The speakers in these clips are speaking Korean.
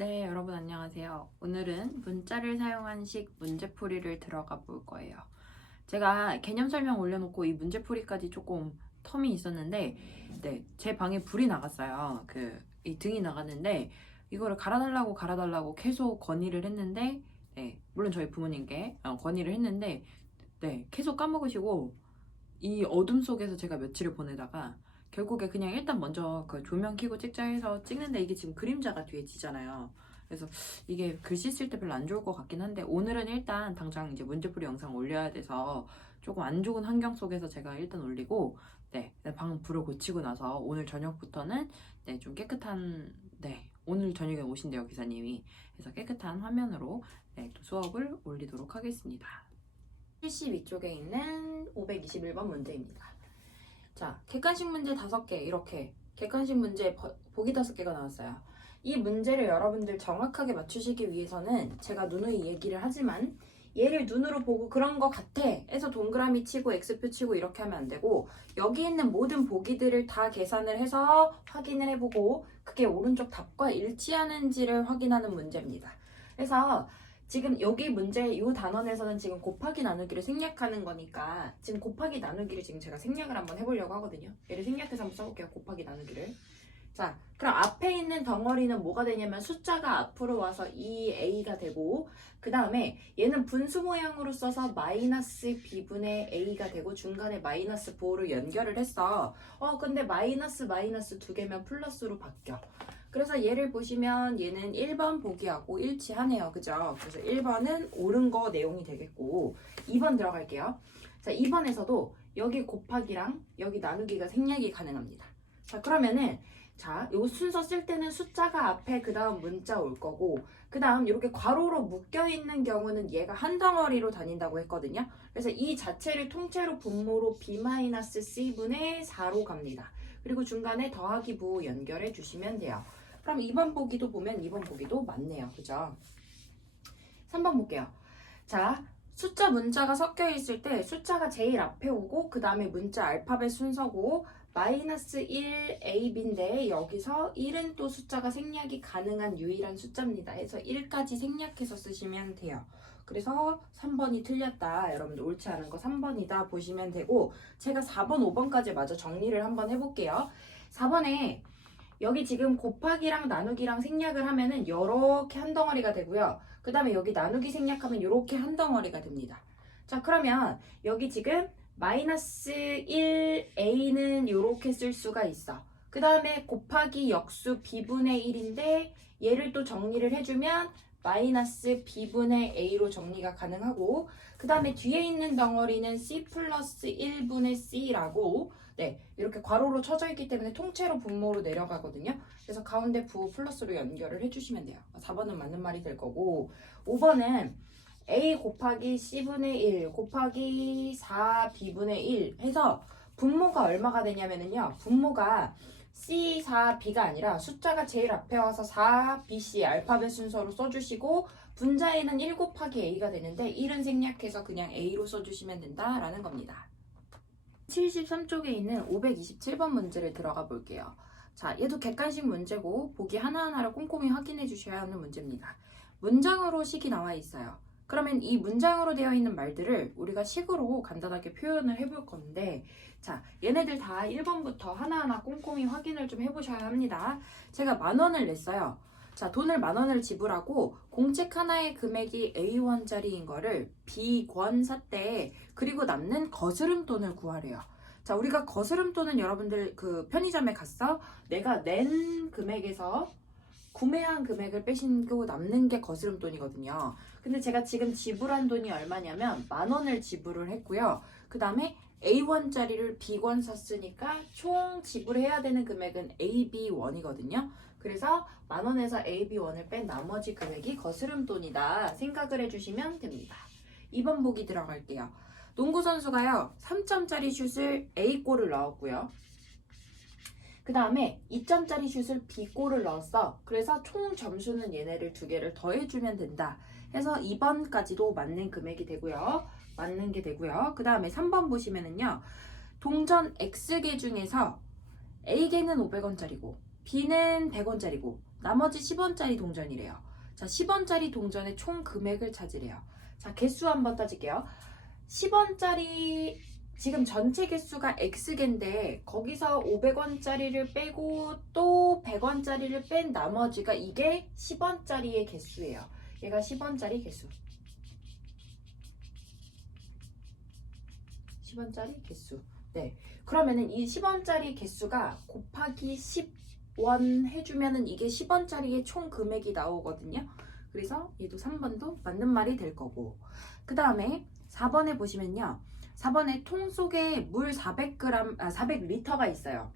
네, 여러분 안녕하세요. 오늘은 문자를 사용한 식 문제풀이를 들어가 볼 거예요. 제가 개념 설명 올려놓고 이 문제풀이까지 조금 텀이 있었는데, 네, 제 방에 불이 나갔어요. 이 등이 나갔는데, 이거를 갈아달라고 계속 건의를 했는데, 네, 물론 저희 부모님께 건의를 했는데, 네, 계속 까먹으시고, 이 어둠 속에서 제가 며칠을 보내다가, 결국에 그냥 일단 먼저 그 조명 켜고 찍자 해서 찍는데 이게 지금 그림자가 뒤에 지잖아요. 그래서 이게 글씨 쓸 때 별로 안 좋을 것 같긴 한데 오늘은 일단 당장 이제 문제풀이 영상 올려야 돼서 조금 안 좋은 환경 속에서 제가 일단 올리고 네, 방 불을 고치고 나서 오늘 저녁부터는 네, 좀 깨끗한 네, 오늘 저녁에 오신대요 기사님이. 그래서 깨끗한 화면으로 네, 또 수업을 올리도록 하겠습니다. 72쪽에 있는 521번 문제입니다. 자, 객관식 문제 5개 이렇게 객관식 문제 보기 5개가 나왔어요. 이 문제를 여러분들 정확하게 맞추시기 위해서는 제가 누누이 얘기를 하지만 얘를 눈으로 보고 그런 거 같아 해서 동그라미 치고 X표 치고 이렇게 하면 안 되고 여기 있는 모든 보기들을 다 계산을 해서 확인을 해보고 그게 오른쪽 답과 일치하는지를 확인하는 문제입니다. 그래서 지금 여기 문제 이 단원에서는 지금 곱하기 나누기를 생략하는 거니까 지금 곱하기 나누기를 지금 제가 생략을 한번 해보려고 하거든요. 얘를 생략해서 한번 써볼게요. 곱하기 나누기를. 자, 그럼 앞에 있는 덩어리는 뭐가 되냐면 숫자가 앞으로 와서 2a가 되고 그 다음에 얘는 분수 모양으로 써서 마이너스 b분의 a가 되고 중간에 마이너스 부호를 연결을 했어. 근데 마이너스 두 개면 플러스로 바뀌어. 그래서 얘를 보시면 얘는 1번 보기하고 일치하네요. 그죠? 그래서 1번은 옳은 거 내용이 되겠고 2번 들어갈게요. 자, 2번에서도 여기 곱하기랑 여기 나누기가 생략이 가능합니다. 자, 그러면은 자, 요 순서 쓸 때는 숫자가 앞에 그 다음 문자 올 거고 그 다음 이렇게 괄호로 묶여 있는 경우는 얘가 한 덩어리로 다닌다고 했거든요. 그래서 이 자체를 통째로 분모로 b-c분의 4로 갑니다. 그리고 중간에 더하기 부호 연결해 주시면 돼요. 그럼 2번 보기도 보면 2번 보기도 맞네요. 그죠? 3번 볼게요. 자, 숫자 문자가 섞여 있을 때 숫자가 제일 앞에 오고 그 다음에 문자 알파벳 순서고 마이너스 1 AB인데 여기서 1은 또 숫자가 생략이 가능한 유일한 숫자입니다. 해서 1까지 생략해서 쓰시면 돼요. 그래서 3번이 틀렸다. 여러분들 옳지 않은 거 3번이다 보시면 되고 제가 4번, 5번까지 마저 정리를 한번 해볼게요. 4번에 여기 지금 곱하기랑 나누기랑 생략을 하면은 이렇게 한 덩어리가 되고요. 그 다음에 여기 나누기 생략하면 이렇게 한 덩어리가 됩니다. 자, 그러면 여기 지금 마이너스 1a는 이렇게 쓸 수가 있어. 그 다음에 곱하기 역수 b분의 1인데 얘를 또 정리를 해주면 마이너스 b분의 a로 정리가 가능하고 그 다음에 뒤에 있는 덩어리는 c 플러스 1분의 c라고 네, 이렇게 괄호로 쳐져 있기 때문에 통째로 분모로 내려가거든요. 그래서 가운데 부호 플러스로 연결을 해주시면 돼요. 4번은 맞는 말이 될 거고 5번은 a 곱하기 c분의 1 곱하기 4b분의 1 해서 분모가 얼마가 되냐면요. 분모가 c, 4, b가 아니라 숫자가 제일 앞에 와서 4, b, c 알파벳 순서로 써주시고 분자에는 1 곱하기 a가 되는데 1은 생략해서 그냥 a로 써주시면 된다라는 겁니다. 73쪽에 있는 527번 문제를 들어가 볼게요. 자, 얘도 객관식 문제고 보기 하나하나를 꼼꼼히 확인해 주셔야 하는 문제입니다. 문장으로 식이 나와 있어요. 그러면 이 문장으로 되어 있는 말들을 우리가 식으로 간단하게 표현을 해볼 건데 자, 얘네들 다 1번부터 하나하나 꼼꼼히 확인을 좀 해보셔야 합니다. 제가 10,000원을 냈어요. 자, 돈을 10,000원을 지불하고 공책 하나의 금액이 A1짜리인 거를 B권 샀대. 그리고 남는 거스름 돈을 구하래요. 자, 우리가 거스름 돈은 여러분들 그 편의점에 갔어? 내가 낸 금액에서 구매한 금액을 빼신고 남는 게 거스름 돈이거든요. 근데 제가 지금 지불한 돈이 얼마냐면 10,000원을 지불을 했고요. 그 다음에 A1짜리를 B권 샀으니까 총 지불해야 되는 금액은 AB1이거든요. 그래서 10,000원에서 AB1을 뺀 나머지 금액이 거스름 돈이다 생각을 해주시면 됩니다. 2번 보기 들어갈게요. 농구 선수가요 3점짜리 슛을 A골을 넣었고요. 그 다음에 2점짜리 슛을 B골을 넣었어. 그래서 총 점수는 얘네를 두 개를 더해주면 된다. 해서 2번까지도 맞는 금액이 되고요. 맞는 게 되고요. 그 다음에 3번 보시면은요. 동전 X개 중에서 A개는 500원짜리고 B는 100원짜리고 나머지 10원짜리 동전이래요. 자, 10원짜리 동전의 총 금액을 찾으래요. 자, 개수 한번 따질게요. 10원짜리 지금 전체 개수가 X개인데 거기서 500원짜리를 빼고 또 100원짜리를 뺀 나머지가 이게 10원짜리의 개수예요. 얘가 10원짜리 개수. 10원짜리 개수. 네. 그러면은 이 10원짜리 개수가 곱하기 10원 해주면은 이게 10원짜리의 총 금액이 나오거든요. 그래서 얘도 3번도 맞는 말이 될 거고. 그 다음에 4번에 보시면요. 4번에 통 속에 물 400리터가 있어요.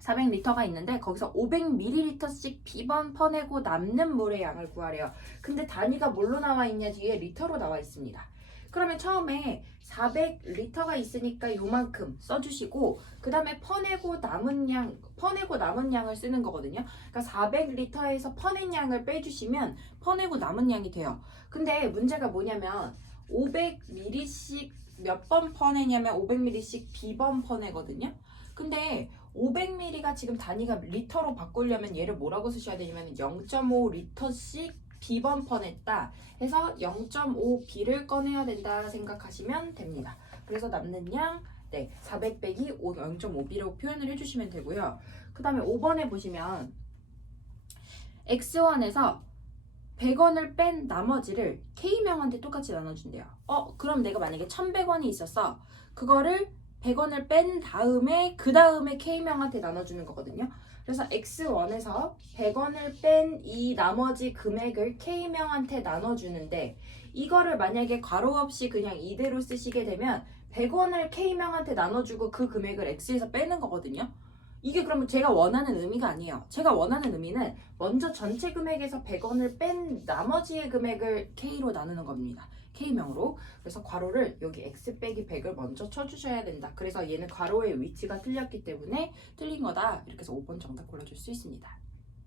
400리터가 있는데 거기서 500ml씩 비번 퍼내고 남는 물의 양을 구하래요. 근데 단위가 뭘로 나와 있냐 뒤에 리터로 나와 있습니다. 그러면 처음에 400리터가 있으니까 요만큼 써주시고 그 다음에 퍼내고 남은 양을 쓰는 거거든요. 그러니까 400리터에서 퍼낸 양을 빼주시면 퍼내고 남은 양이 돼요. 근데 문제가 뭐냐면 500ml씩 몇 번 퍼내냐면 500ml씩 비번 퍼내거든요. 근데 500ml가 지금 단위가 리터로 바꾸려면 얘를 뭐라고 쓰셔야 되냐면 0.5리터씩 B번 퍼냈다 해서 0.5B를 꺼내야 된다 생각하시면 됩니다. 그래서 남는 양 400 빼기 0.5B라고 표현을 해주시면 되고요. 그 다음에 5번에 보시면 X1에서 100원을 뺀 나머지를 K명한테 똑같이 나눠준대요. 그럼 내가 만약에 1100원이 있었어. 그거를 100원을 뺀 다음에 그 다음에 K명한테 나눠주는 거거든요. 그래서 X1에서 100원을 뺀 이 나머지 금액을 K명한테 나눠주는데 이거를 만약에 괄호 없이 그냥 이대로 쓰시게 되면 100원을 K명한테 나눠주고 그 금액을 X에서 빼는 거거든요. 이게 그러면 제가 원하는 의미가 아니에요. 제가 원하는 의미는 먼저 전체 금액에서 100원을 뺀 나머지의 금액을 K로 나누는 겁니다. K명으로. 그래서 괄호를 여기 X 빼기 100을 먼저 쳐주셔야 된다. 그래서 얘는 괄호의 위치가 틀렸기 때문에 틀린 거다. 이렇게 해서 5번 정답 골라줄 수 있습니다.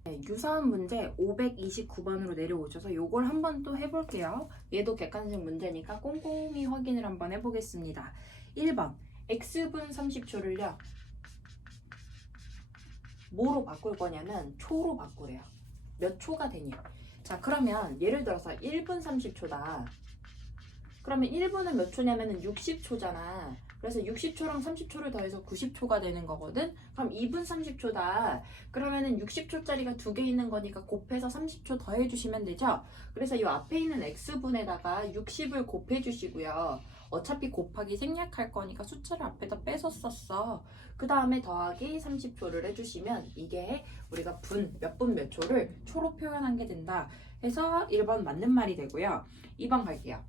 네, 유사한 문제 529번으로 내려오셔서 요걸 한번 또 해볼게요. 얘도 객관식 문제니까 꼼꼼히 확인을 한번 해보겠습니다. 1번 X분 30초를요. 뭐로 바꿀 거냐면 초로 바꾸래요. 몇 초가 되냐. 자, 그러면 예를 들어서 1분 30초다. 그러면 1분은 몇 초냐면은 60초잖아. 그래서 60초랑 30초를 더해서 90초가 되는 거거든. 그럼 2분 30초다. 그러면은 60초짜리가 2개 있는 거니까 곱해서 30초 더해 주시면 되죠. 그래서 이 앞에 있는 X분에다가 60을 곱해 주시고요. 어차피 곱하기 생략할 거니까 숫자를 앞에다 빼서 썼어. 그 다음에 더하기 30초를 해주시면 이게 우리가 몇 분 몇 초를 초로 표현한 게 된다. 해서 1번 맞는 말이 되고요. 2번 갈게요.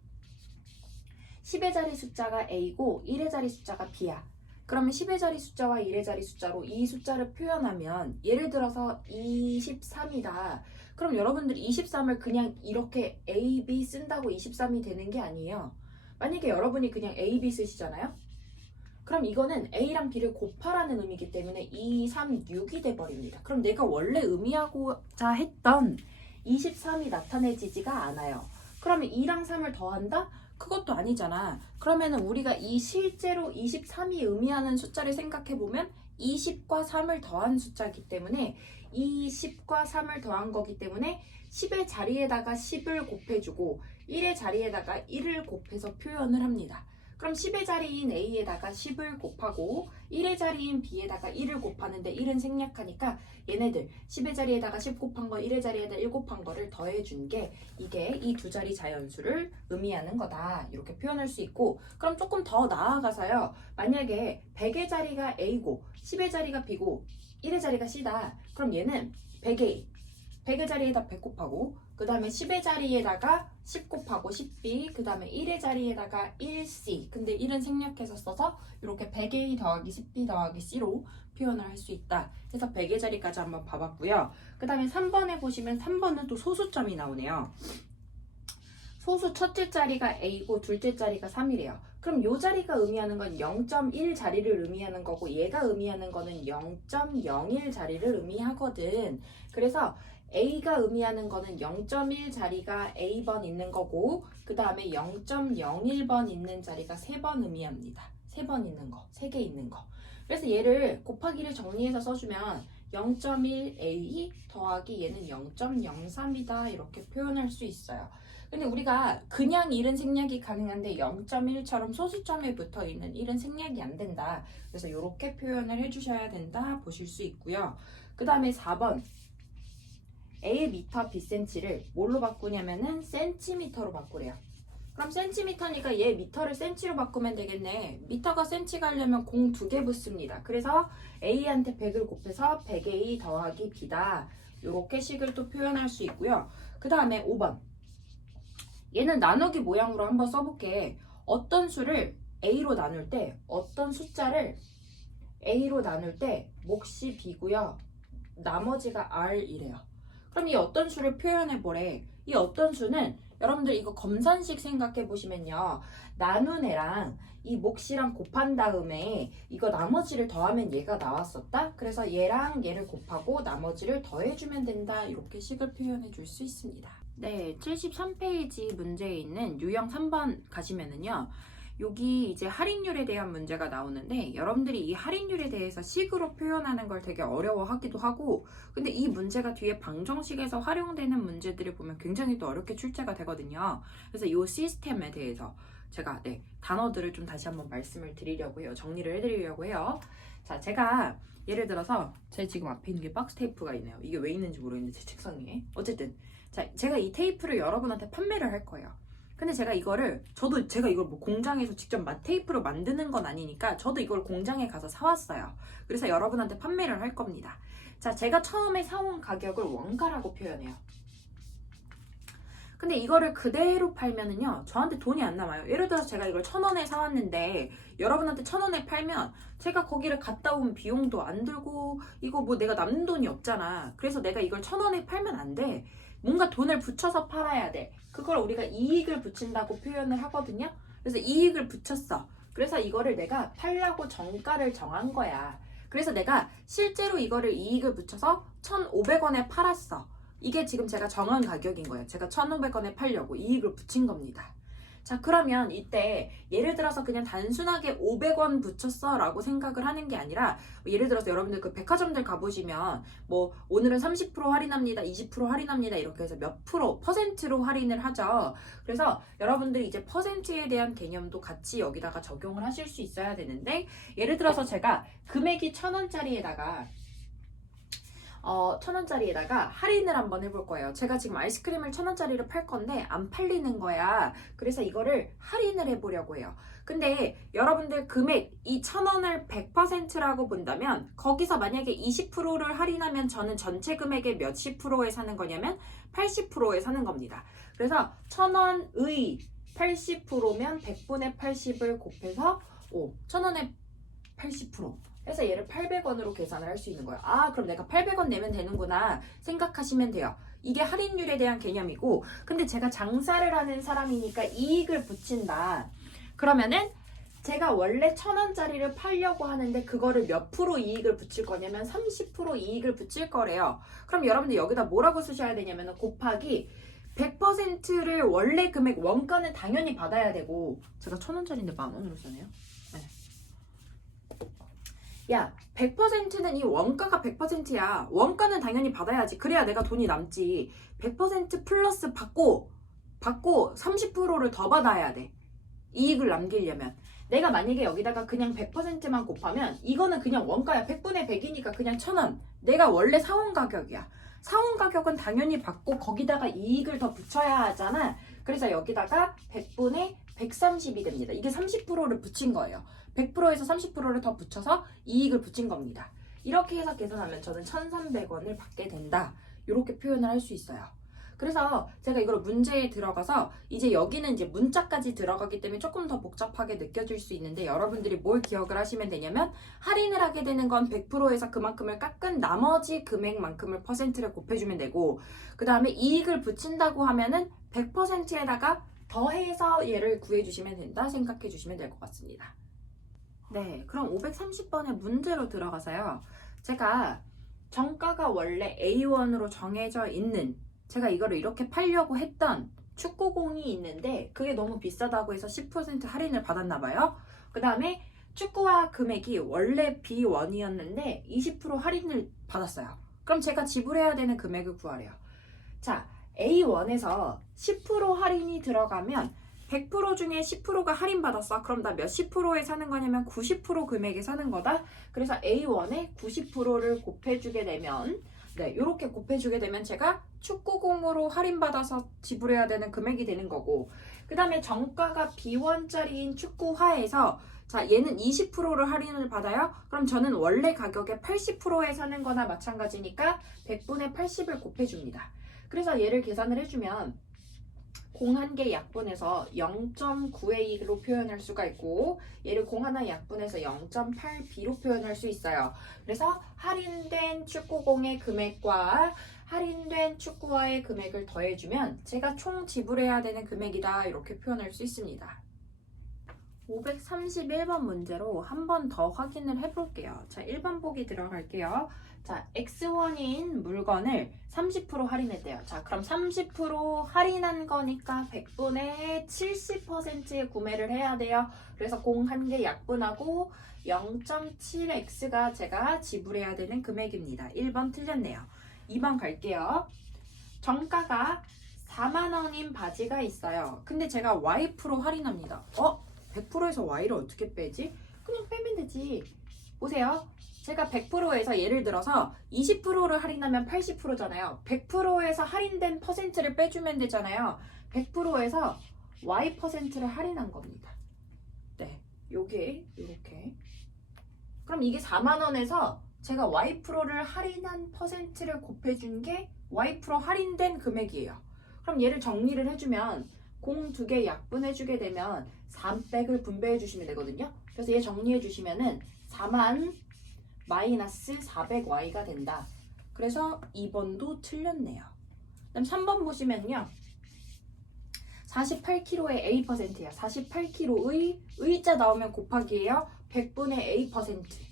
10의 자리 숫자가 A고 1의 자리 숫자가 B야. 그러면 10의 자리 숫자와 1의 자리 숫자로 이 숫자를 표현하면 예를 들어서 23이다. 그럼 여러분들이 23을 그냥 이렇게 A, B 쓴다고 23이 되는 게 아니에요. 만약에 여러분이 그냥 A, B 쓰시잖아요. 그럼 이거는 A랑 B를 곱하라는 의미이기 때문에 2, 3, 6이 돼버립니다. 그럼 내가 원래 의미하고자 했던 23이 나타내지지가 않아요. 그러면 2랑 3을 더한다? 그것도 아니잖아. 그러면은 우리가 이 실제로 23이 의미하는 숫자를 생각해보면 20과 3을 더한 숫자이기 때문에 20과 3을 더한 거기 때문에 10의 자리에다가 10을 곱해주고 1의 자리에다가 1을 곱해서 표현을 합니다. 그럼 10의 자리인 A에다가 10을 곱하고 1의 자리인 B에다가 1을 곱하는데 1은 생략하니까 얘네들 10의 자리에다가 10 곱한 거 1의 자리에다 1 곱한 거를 더해준 게 이게 이 두 자리 자연수를 의미하는 거다. 이렇게 표현할 수 있고 그럼 조금 더 나아가서요. 만약에 100의 자리가 A고 10의 자리가 B고 1의 자리가 C다. 그럼 얘는 100A 100의 자리에다 100 곱하고 그 다음에 10의 자리에다가 10 곱하고 10b 그 다음에 1의 자리에다가 1c 근데 1은 생략해서 써서 이렇게 100a 더하기 10b 더하기 c로 표현을 할 수 있다. 그래서 100의 자리까지 한번 봐봤고요. 그 다음에 3번에 보시면 3번은 또 소수점이 나오네요. 소수 첫째 자리가 a고 둘째 자리가 3이래요. 그럼 이 자리가 의미하는 건 0.1 자리를 의미하는 거고 얘가 의미하는 거는 0.01 자리를 의미하거든. 그래서 A가 의미하는 거는 0.1 자리가 A번 있는 거고 그 다음에 0.01번 있는 자리가 3번 의미합니다. 3번 있는 거, 3개 있는 거. 그래서 얘를 곱하기를 정리해서 써주면 0.1a 더하기 얘는 0.03이다 이렇게 표현할 수 있어요. 근데 우리가 그냥 1은 생략이 가능한데 0.1처럼 소수점에 붙어 있는 1은 생략이 안 된다. 그래서 이렇게 표현을 해주셔야 된다 보실 수 있고요. 그 다음에 4번 A의 미터 B센치를 뭘로 바꾸냐면은 센티미터로 바꾸래요. 그럼 센티미터니까 얘 미터를 센치로 바꾸면 되겠네. 미터가 센치가 하려면 공 2개 붙습니다. 그래서 A한테 100을 곱해서 100A 더하기 B다. 이렇게 식을 또 표현할 수 있고요. 그 다음에 5번 얘는 나누기 모양으로 한번 써볼게. 어떤 수를 A로 나눌 때 어떤 숫자를 A로 나눌 때 몫이 B고요. 나머지가 R이래요. 그럼 이 어떤 수를 표현해 보래. 이 어떤 수는 여러분들 이거 검산식 생각해 보시면요. 나눈 애랑 이 몫이랑 곱한 다음에 이거 나머지를 더하면 얘가 나왔었다. 그래서 얘랑 얘를 곱하고 나머지를 더해주면 된다. 이렇게 식을 표현해 줄 수 있습니다. 네, 73페이지 문제에 있는 유형 3번 가시면은요. 여기 이제 할인율에 대한 문제가 나오는데 여러분들이 이 할인율에 대해서 식으로 표현하는 걸 되게 어려워하기도 하고 근데 이 문제가 뒤에 방정식에서 활용되는 문제들을 보면 굉장히 또 어렵게 출제가 되거든요. 그래서 이 시스템에 대해서 제가 단어들을 좀 다시 한번 말씀을 드리려고 해요. 정리를 해드리려고 해요. 자, 제가 예를 들어서 제 지금 앞에 있는 게 박스 테이프가 있네요. 이게 왜 있는지 모르겠는데 제 책상 위에. 어쨌든 자, 제가 이 테이프를 여러분한테 판매를 할 거예요. 근데 제가 이거를 제가 이걸 뭐 공장에서 직접 테이프로 만드는 건 아니니까 저도 이걸 공장에 가서 사왔어요. 그래서 여러분한테 판매를 할 겁니다. 자, 제가 처음에 사온 가격을 원가라고 표현해요. 근데 이거를 그대로 팔면은요 저한테 돈이 안 남아요. 예를 들어서 제가 이걸 1,000원에 사왔는데 여러분한테 1,000원에 팔면 제가 거기를 갔다 온 비용도 안 들고 이거 뭐 내가 남는 돈이 없잖아. 그래서 내가 이걸 1,000원에 팔면 안 돼. 뭔가 돈을 붙여서 팔아야 돼. 그걸 우리가 이익을 붙인다고 표현을 하거든요. 그래서 이익을 붙였어. 그래서 이거를 내가 팔려고 정가를 정한 거야. 그래서 내가 실제로 이거를 이익을 붙여서 1,500원에 팔았어. 이게 지금 제가 정한 가격인 거예요. 제가 1,500원에 팔려고 이익을 붙인 겁니다. 자, 그러면 이때 예를 들어서 그냥 단순하게 500원 붙였어 라고 생각을 하는 게 아니라 예를 들어서 여러분들 그 백화점들 가보시면 뭐 오늘은 30% 할인합니다, 20% 할인합니다 이렇게 해서 몇 퍼센트로 할인을 하죠. 그래서 여러분들이 이제 퍼센트에 대한 개념도 같이 여기다가 적용을 하실 수 있어야 되는데 예를 들어서 제가 금액이 1,000원짜리에다가 1,000원짜리에다가 할인을 한번 해볼 거예요. 제가 지금 아이스크림을 1,000원짜리로 팔 건데 안 팔리는 거야. 그래서 이거를 할인을 해보려고 해요. 근데 여러분들 금액 이 1,000원을 100%라고 본다면 거기서 만약에 20%를 할인하면 저는 전체 금액의 몇십 프로에 사는 거냐면 80%에 사는 겁니다. 그래서 1,000원의 80%면 100분의 80을 곱해서 1,000원의 80%. 그래서 얘를 800원으로 계산을 할 수 있는 거예요. 아, 그럼 내가 800원 내면 되는구나 생각하시면 돼요. 이게 할인율에 대한 개념이고 근데 제가 장사를 하는 사람이니까 이익을 붙인다. 그러면은 제가 원래 1,000원짜리를 팔려고 하는데 그거를 몇 프로 이익을 붙일 거냐면 30% 이익을 붙일 거래요. 그럼 여러분들 여기다 뭐라고 쓰셔야 되냐면 곱하기 100%를 원래 금액 원가는 당연히 받아야 되고 제가 1,000원짜리인데 10,000원으로 쓰네요. 네. 야, 100%는 이 원가가 100%야. 원가는 당연히 받아야지. 그래야 내가 돈이 남지. 100% 플러스 받고 30%를 더 받아야 돼. 이익을 남기려면. 내가 만약에 여기다가 그냥 100%만 곱하면 이거는 그냥 원가야. 100분의 100이니까 그냥 1,000원. 내가 원래 사온 가격이야. 사온 가격은 당연히 받고 거기다가 이익을 더 붙여야 하잖아. 그래서 여기다가 100분의 130이 됩니다. 이게 30%를 붙인 거예요. 100%에서 30%를 더 붙여서 이익을 붙인 겁니다. 이렇게 해서 계산하면 저는 1,300원을 받게 된다. 이렇게 표현을 할 수 있어요. 그래서 제가 이걸 문제에 들어가서 이제 여기는 이제 문자까지 들어가기 때문에 조금 더 복잡하게 느껴질 수 있는데 여러분들이 뭘 기억을 하시면 되냐면 할인을 하게 되는 건 100%에서 그만큼을 깎은 나머지 금액만큼을 퍼센트를 곱해주면 되고 그 다음에 이익을 붙인다고 하면은 100%에다가 더해서 얘를 구해주시면 된다 생각해 주시면 될 것 같습니다. 네, 그럼 530번의 문제로 들어가서요. 제가 정가가 원래 A1으로 정해져 있는 제가 이거를 이렇게 팔려고 했던 축구공이 있는데 그게 너무 비싸다고 해서 10% 할인을 받았나 봐요. 그 다음에 축구화 금액이 원래 B1이었는데 20% 할인을 받았어요. 그럼 제가 지불해야 되는 금액을 구하래요. 자, A1에서 10% 할인이 들어가면 100% 중에 10%가 할인받았어. 그럼 나 몇십 프로에 사는 거냐면 90% 금액에 사는 거다. 그래서 A1에 90%를 곱해주게 되면 네, 이렇게 곱해주게 되면 제가 축구공으로 할인받아서 지불해야 되는 금액이 되는 거고, 그 다음에 정가가 B1짜리인 축구화에서 자, 얘는 20%를 할인을 받아요. 그럼 저는 원래 가격의 80%에 사는 거나 마찬가지니까 100분의 80을 곱해줍니다. 그래서 얘를 계산을 해주면 공 한 개 약분해서 0.9a로 표현할 수가 있고, 얘를 공 하나 약분해서 0.8b로 표현할 수 있어요. 그래서 할인된 축구공의 금액과 할인된 축구화의 금액을 더해주면 제가 총 지불해야 되는 금액이다, 이렇게 표현할 수 있습니다. 531번 문제로 한 번 더 확인을 해볼게요. 자, 1번 보기 들어갈게요. 자, X1인 물건을 30% 할인했대요. 자, 그럼 30% 할인한 거니까 100분의 70%에 구매를 해야 돼요. 그래서 공 한 개 약분하고 0.7x가 제가 지불해야 되는 금액입니다. 1번 틀렸네요. 2번 갈게요. 정가가 4만원인 바지가 있어요. 근데 제가 Y% 할인합니다. 100%에서 Y를 어떻게 빼지? 그냥 빼면 되지. 보세요. 제가 100%에서 예를 들어서 20%를 할인하면 80%잖아요. 100%에서 할인된 퍼센트를 빼주면 되잖아요. 100%에서 Y%를 할인한 겁니다. 네, 요게 이렇게. 그럼 이게 4만원에서 제가 Y%를 할인한 퍼센트를 곱해준 게 Y% 할인된 금액이에요. 그럼 얘를 정리를 해주면 공 두 개 약분해주게 되면 300을 분배해주시면 되거든요. 그래서 얘 정리해주시면은 4만 마이너스 400y가 된다. 그래서 2번도 틀렸네요. 그다음 3번 보시면요. 48kg의 A%예요. 48kg의 의자 나오면 곱하기예요. 100분의 A%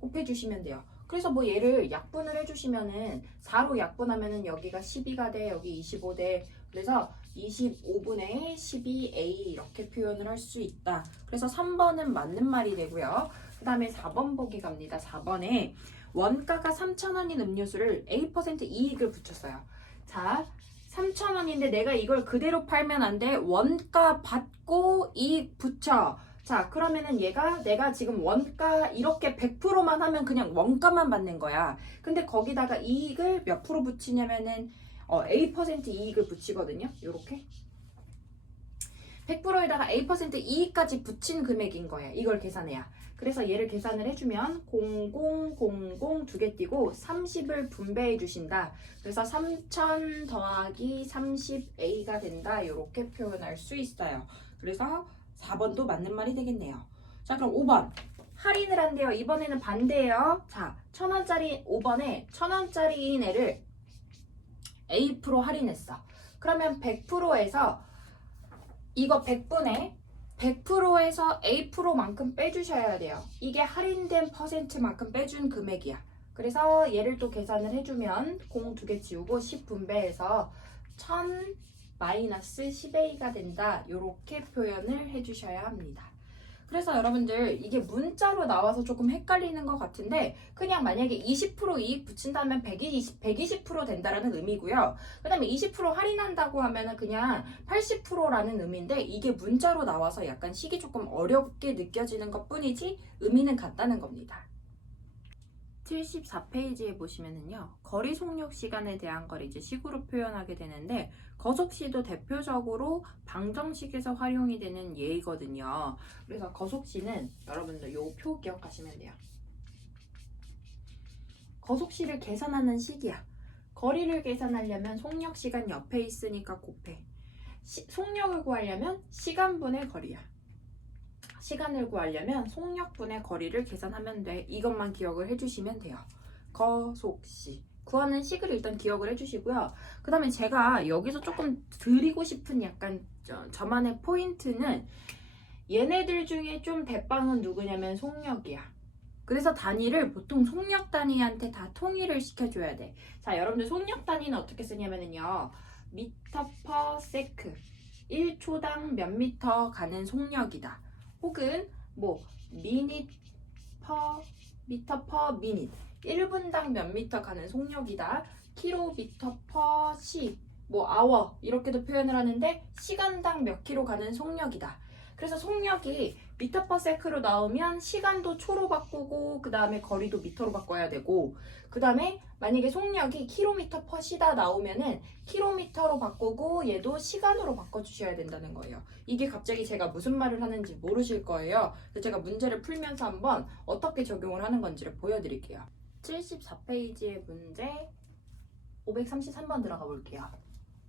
곱해주시면 돼요. 그래서 뭐 얘를 약분을 해주시면은 4로 약분하면은 여기가 12가 돼, 여기 25돼. 그래서 25분의 12A 이렇게 표현을 할 수 있다. 그래서 3번은 맞는 말이 되고요. 그 다음에 4번 보기 갑니다. 4번에 원가가 3,000원인 음료수를 A% 이익을 붙였어요. 자, 3,000원인데 내가 이걸 그대로 팔면 안 돼. 원가 받고 이익 붙여. 자, 그러면은 얘가 내가 지금 원가 이렇게 100%만 하면 그냥 원가만 받는 거야. 근데 거기다가 이익을 몇 프로 붙이냐면은 A% 이익을 붙이거든요. 요렇게 100%에다가 A% 이익까지 붙인 금액인 거예요. 이걸 계산해야. 그래서 얘를 계산을 해주면 0000 두 개 띄고 30을 분배해 주신다. 그래서 3000 더하기 30A가 된다. 이렇게 표현할 수 있어요. 그래서 4번도 맞는 말이 되겠네요. 자, 그럼 5번. 할인을 한대요. 이번에는 반대예요. 자, 1000원짜리 5번에 1000원짜리인 애를 A% 할인했어. 그러면 100%에서 이거 100분에 100%에서 A%만큼 빼주셔야 돼요. 이게 할인된 퍼센트만큼 빼준 금액이야. 그래서 얘를 또 계산을 해주면 공 두 개 지우고 10분배해서 1000 마이너스 10A가 된다. 이렇게 표현을 해주셔야 합니다. 그래서 여러분들 이게 문자로 나와서 조금 헷갈리는 것 같은데 그냥 만약에 20% 이익 붙인다면 120% 된다라는 의미고요. 그 다음에 20% 할인한다고 하면은 그냥 80%라는 의미인데 이게 문자로 나와서 약간 식이 조금 어렵게 느껴지는 것 뿐이지 의미는 같다는 겁니다. 74페이지에 보시면은요, 거리 속력 시간에 대한 걸 이제 식으로 표현하게 되는데, 거속시도 대표적으로 방정식에서 활용이 되는 예이거든요. 그래서 거속시는 여러분들 요 표 기억하시면 돼요. 거속시를 계산하는 식이야. 거리를 계산하려면 속력 시간 옆에 있으니까 곱해. 속력을 구하려면 시간분의 거리야. 시간을 구하려면 속력분의 거리를 계산하면 돼. 이것만 기억을 해주시면 돼요. 거속시. 구하는 식을 일단 기억을 해주시고요. 그 다음에 제가 여기서 조금 드리고 싶은 약간 저만의 포인트는 얘네들 중에 좀 대빵은 누구냐면 속력이야. 그래서 단위를 보통 속력 단위한테 다 통일을 시켜줘야 돼. 자, 여러분들 속력 단위는 어떻게 쓰냐면요. 미터 퍼 세크. 1초당 몇 미터 가는 속력이다. 혹은 뭐 미닛 퍼 미터 퍼 미닛. 1분당 몇 미터 가는 속력이다. 킬로미터 퍼 시, 뭐 아워 이렇게도 표현을 하는데 시간당 몇 킬로 가는 속력이다. 그래서 속력이 미터 퍼 세크로 나오면 시간도 초로 바꾸고 그 다음에 거리도 미터로 바꿔야 되고 그 다음에 만약에 속력이 킬로미터 퍼 시다 나오면은 킬로미터로 바꾸고 얘도 시간으로 바꿔주셔야 된다는 거예요. 이게 갑자기 제가 무슨 말을 하는지 모르실 거예요. 그래서 제가 문제를 풀면서 한번 어떻게 적용을 하는 건지를 보여드릴게요. 74페이지의 문제 533번 들어가 볼게요.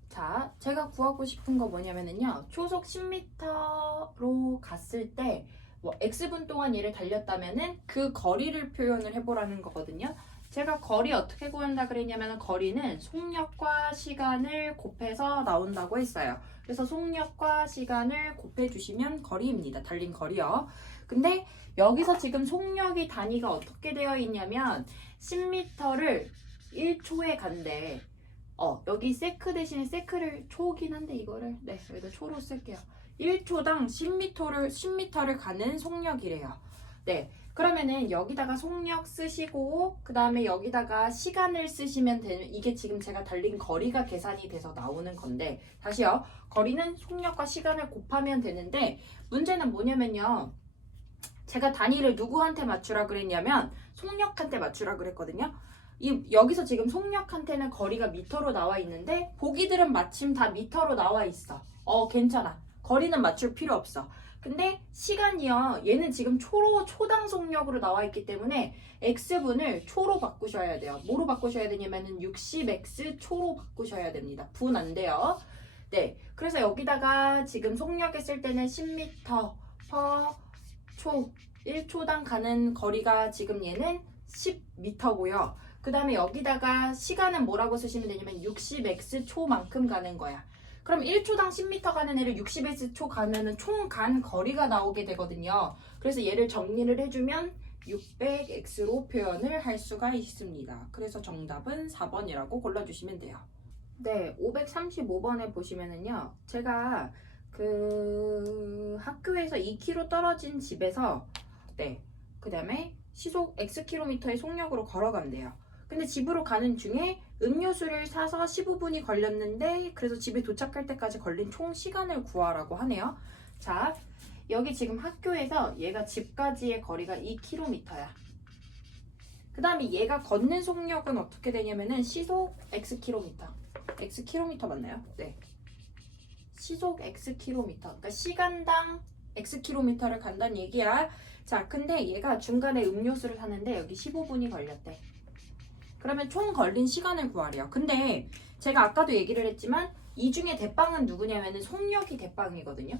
자, 제가 구하고 싶은 거 뭐냐면요. 초속 10m로 갔을 때 뭐 X분 동안 얘를 달렸다면은 그 거리를 표현을 해보라는 거거든요. 제가 거리 어떻게 구한다 그랬냐면 거리는 속력과 시간을 곱해서 나온다고 했어요. 그래서 속력과 시간을 곱해주시면 거리입니다. 달린 거리요. 근데 여기서 지금 속력이 단위가 어떻게 되어 있냐면 10m를 1초에 간대. 여기 세크 대신에 세크를 초긴 한데 이거를 여기다 초로 쓸게요. 1초당 10m를 가는 속력이래요. 네. 그러면은 여기다가 속력 쓰시고 그 다음에 여기다가 시간을 쓰시면 되는 이게 지금 제가 달린 거리가 계산이 돼서 나오는 건데 다시요. 거리는 속력과 시간을 곱하면 되는데 문제는 뭐냐면요. 제가 단위를 누구한테 맞추라 그랬냐면 속력한테 맞추라 그랬거든요. 여기서 지금 속력한테는 거리가 미터로 나와 있는데 보기들은 마침 다 미터로 나와 있어. 괜찮아. 거리는 맞출 필요 없어. 근데 시간이요. 얘는 지금 초당 속력으로 나와 있기 때문에 x분을 초로 바꾸셔야 돼요. 뭐로 바꾸셔야 되냐면은 60x 초로 바꾸셔야 됩니다. 분 안 돼요. 네. 그래서 여기다가 지금 속력 했을 때는 10m per 초 1초당 가는 거리가 지금 얘는 10m고요. 그 다음에 여기다가 시간은 뭐라고 쓰시면 되냐면 60x 초만큼 가는 거야. 그럼 1초당 10m 가는 애를 60x 초 가면은 총 간 거리가 나오게 되거든요. 그래서 얘를 정리를 해주면 600x로 표현을 할 수가 있습니다. 그래서 정답은 4번이라고 골라주시면 돼요. 네, 535번에 보시면은요. 제가 학교에서 2km 떨어진 집에서 그 다음에 시속 X킬로미터의 속력으로 걸어간대요. 근데 집으로 가는 중에 음료수를 사서 15분이 걸렸는데 그래서 집에 도착할 때까지 걸린 총 시간을 구하라고 하네요. 자, 여기 지금 학교에서 얘가 집까지의 거리가 2km야. 그 다음에 얘가 걷는 속력은 어떻게 되냐면은 시속 X킬로미터. X킬로미터 맞나요? 네. 시속 X킬로미터. 그러니까 시간당 X킬로미터를 간다는 얘기야. 자, 근데 얘가 중간에 음료수를 사는데 여기 15분이 걸렸대. 그러면 총 걸린 시간을 구하래요. 근데 제가 아까도 얘기를 했지만 이 중에 대빵은 누구냐면은 속력이 대빵이거든요.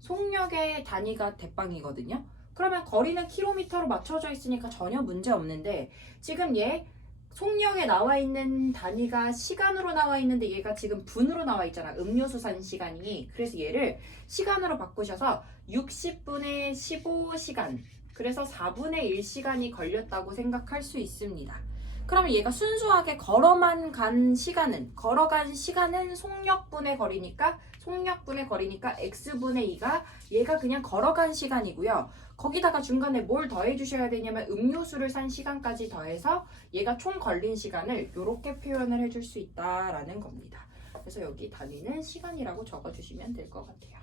속력의 단위가 대빵이거든요. 그러면 거리는 킬로미터로 맞춰져 있으니까 전혀 문제 없는데 지금 얘 속력에 나와 있는 단위가 시간으로 나와 있는데 얘가 지금 분으로 나와 있잖아. 음료수 산 시간이. 그래서 얘를 시간으로 바꾸셔서 60분의 15시간. 그래서 4분의 1시간이 걸렸다고 생각할 수 있습니다. 그러면 얘가 순수하게 걸어간 시간은 속력분의 거리니까 x분의 2가 얘가 그냥 걸어간 시간이고요. 거기다가 중간에 뭘 더해 주셔야 되냐면 음료수를 산 시간까지 더해서 얘가 총 걸린 시간을 이렇게 표현을 해줄 수 있다라는 겁니다. 그래서 여기 단위는 시간이라고 적어주시면 될 것 같아요.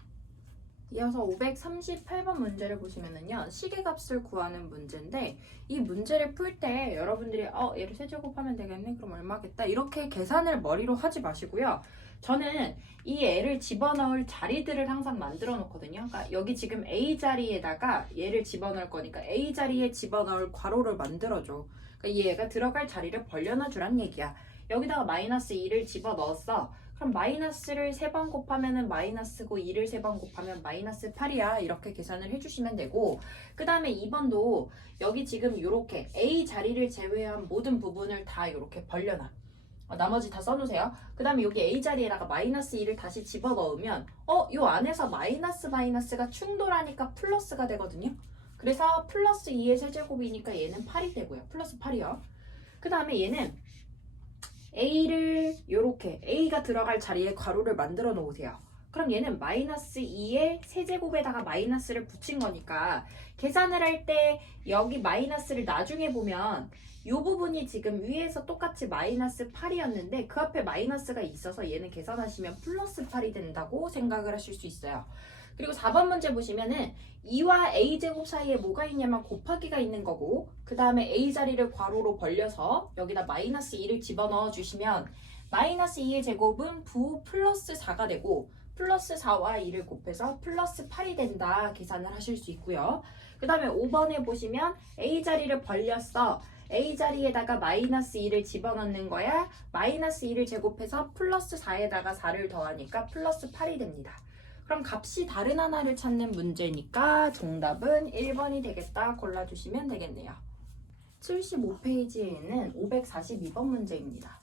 이어서 538번 문제를 보시면은요. 시계값을 구하는 문제인데 이 문제를 풀 때 여러분들이 얘를 세제곱하면 되겠네? 그럼 얼마겠다? 이렇게 계산을 머리로 하지 마시고요. 저는 이 애를 집어넣을 자리들을 항상 만들어 놓거든요. 그러니까 여기 지금 A 자리에다가 얘를 집어넣을 거니까 A 자리에 집어넣을 괄호를 만들어줘. 그러니까 얘가 들어갈 자리를 벌려놔 주란 얘기야. 여기다가 마이너스 2를 집어넣었어. 그럼 마이너스를 3번 곱하면은 마이너스고 2를 3번 곱하면 마이너스 8이야. 이렇게 계산을 해주시면 되고 그 다음에 2번도 여기 지금 이렇게 A 자리를 제외한 모든 부분을 다 이렇게 벌려놔. 나머지 다 써놓으세요. 그 다음에 여기 A 자리에다가 마이너스 2를 다시 집어넣으면 요 안에서 마이너스가 충돌하니까 플러스가 되거든요. 그래서 플러스 2의 세제곱이니까 얘는 8이 되고요. 플러스 8이요. 그 다음에 얘는 A를 요렇게 A가 들어갈 자리에 괄호를 만들어 놓으세요. 그럼 얘는 마이너스 2의 세제곱에다가 마이너스를 붙인 거니까 계산을 할 때 여기 마이너스를 나중에 보면 이 부분이 지금 위에서 똑같이 마이너스 8이었는데 그 앞에 마이너스가 있어서 얘는 계산하시면 플러스 8이 된다고 생각을 하실 수 있어요. 그리고 4번 문제 보시면은 2와 a제곱 사이에 뭐가 있냐면 곱하기가 있는 거고 그 다음에 a 자리를 괄호로 벌려서 여기다 마이너스 2를 집어넣어 주시면 마이너스 2의 제곱은 부 플러스 4가 되고 플러스 4와 2를 곱해서 플러스 8이 된다 계산을 하실 수 있고요. 그 다음에 5번에 보시면 a 자리를 벌렸어. a 자리에다가 마이너스 2를 집어넣는 거야. 마이너스 2를 제곱해서 플러스 4에다가 4를 더하니까 플러스 8이 됩니다. 그럼 값이 다른 하나를 찾는 문제니까 정답은 1번이 되겠다 골라주시면 되겠네요. 75페이지에 있는 542번 문제입니다.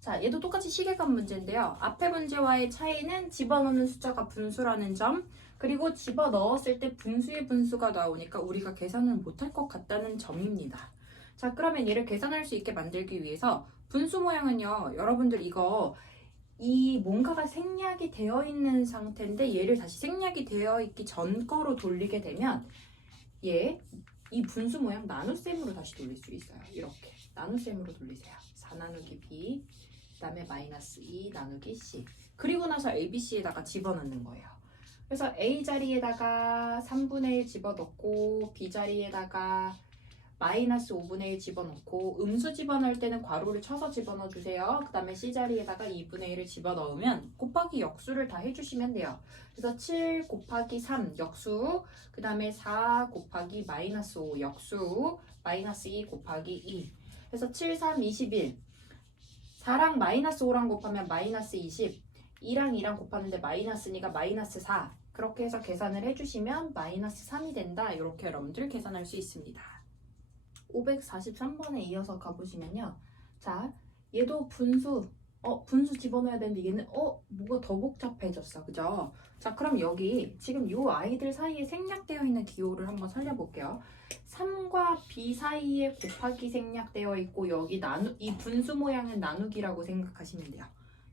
자, 얘도 똑같이 시계값 문제인데요. 앞에 문제와의 차이는 집어넣는 숫자가 분수라는 점, 그리고 집어넣었을 때 분수의 분수가 나오니까 우리가 계산을 못할 것 같다는 점입니다. 자, 그러면 얘를 계산할 수 있게 만들기 위해서 분수 모양은요, 여러분들 이 뭔가가 생략이 되어 있는 상태인데 얘를 다시 생략이 되어 있기 전 거로 돌리게 되면 이 분수 모양 나눗셈으로 다시 돌릴 수 있어요. 이렇게 나눗셈으로 돌리세요. 4 나누기 b 그 다음에 마이너스 2 나누기 c 그리고 나서 abc에다가 집어넣는 거예요. 그래서 a 자리에다가 3분의 1 집어넣고 b 자리에다가 마이너스 5분의 1 집어넣고 음수 집어넣을 때는 괄호를 쳐서 집어넣어 주세요. 그 다음에 c 자리에다가 2분의 1을 집어넣으면 곱하기 역수를 다 해주시면 돼요. 그래서 7 곱하기 3 역수, 그 다음에 4 곱하기 마이너스 5 역수, 마이너스 2 곱하기 2 그래서 7, 3, 21 4랑 마이너스 5랑 곱하면 마이너스 20 2랑 2랑 곱하는데 마이너스니까 마이너스 4 그렇게 해서 계산을 해주시면 마이너스 3이 된다. 이렇게 여러분들 계산할 수 있습니다. 543번에 이어서 가보시면요. 자, 얘도 분수 집어넣어야 되는데 얘는 뭐가 더 복잡해졌어. 그죠? 자, 그럼 여기 지금 요 아이들 사이에 생략되어 있는 기호를 한번 살려볼게요. 3과 b 사이에 곱하기 생략되어 있고 여기 이 분수 모양은 나누기라고 생각하시면 돼요.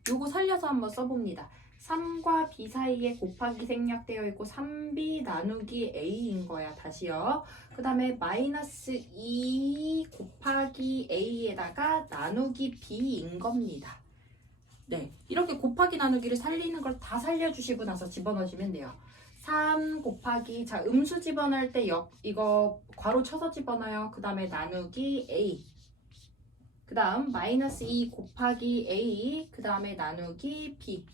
요거 살려서 한번 써봅니다. 3과 b 사이에 곱하기 생략되어 있고 3b 나누기 a인 거야. 다시요. 그 다음에 마이너스 2 곱하기 a에다가 나누기 b인 겁니다. 네, 이렇게 곱하기 나누기를 살리는 걸 다 살려주시고 나서 집어넣으시면 돼요. 3 곱하기 자 음수 집어넣을 때 이거 괄호 쳐서 집어넣어요. 그 다음에 나누기 a 그 다음 마이너스 2 곱하기 a 그 다음에 나누기 b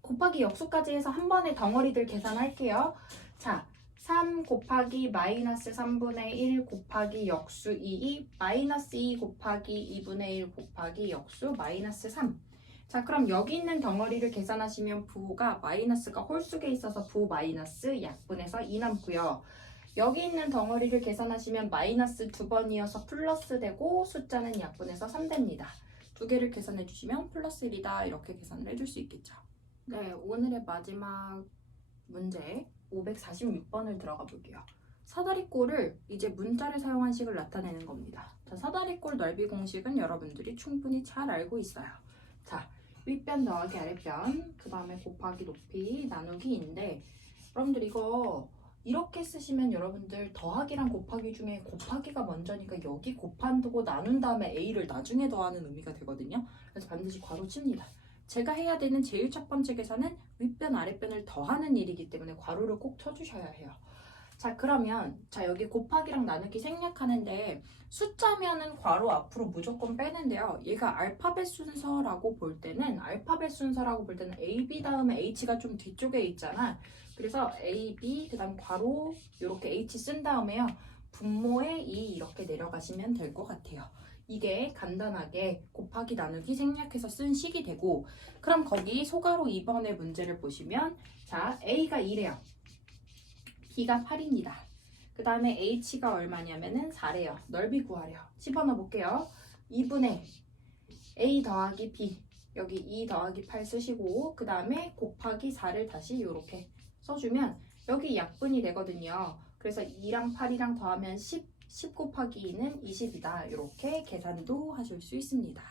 곱하기 역수까지 해서 한 번에 덩어리들 계산할게요. 자, 3 곱하기 마이너스 3분의 1 곱하기 역수 2 마이너스 2 곱하기 2분의 1 곱하기 역수 마이너스 3 자, 그럼 여기 있는 덩어리를 계산하시면 부호가 마이너스가 홀수에 있어서 부 마이너스 약분해서 2 남고요. 여기 있는 덩어리를 계산하시면 마이너스 2번이어서 플러스 되고 숫자는 약분해서 3 됩니다. 두 개를 계산해 주시면 플러스 1이다. 이렇게 계산을 해줄 수 있겠죠. 네, 오늘의 마지막 문제 546번을 들어가 볼게요. 사다리꼴을 이제 문자를 사용한 식을 나타내는 겁니다. 자, 사다리꼴 넓이 공식은 여러분들이 충분히 잘 알고 있어요. 자, 윗변 더하기 아랫변, 그 다음에 곱하기 높이 나누기인데 여러분들 이거 이렇게 쓰시면 여러분들 더하기랑 곱하기 중에 곱하기가 먼저니까 여기 곱한두고 나눈 다음에 a를 나중에 더하는 의미가 되거든요. 그래서 반드시 괄호 칩니다. 제가 해야 되는 제일 첫 번째 계산은 윗변 아랫변을 더하는 일이기 때문에 괄호를 꼭 쳐주셔야 해요. 자, 그러면 여기 곱하기랑 나누기 생략하는데 숫자면은 괄호 앞으로 무조건 빼는데요. 얘가 알파벳 순서라고 볼 때는 A, B 다음에 H가 좀 뒤쪽에 있잖아. 그래서 A, B 그 다음 괄호 이렇게 H 쓴 다음에요. 분모에 2 이렇게 내려가시면 될 것 같아요. 이게 간단하게 곱하기 나누기 생략해서 쓴 식이 되고 그럼 거기 소괄호 2번의 문제를 보시면 자, A가 2래요. B가 8입니다. 그 다음에 H가 얼마냐면은 4래요. 넓이 구하래요. 집어넣어 볼게요. 2분의 A 더하기 B 여기 2 더하기 8 쓰시고 그 다음에 곱하기 4를 다시 이렇게 써주면 여기 약분이 되거든요. 그래서 2랑 8이랑 더하면 10 곱하기 2는 20이다. 이렇게 계산도 하실 수 있습니다.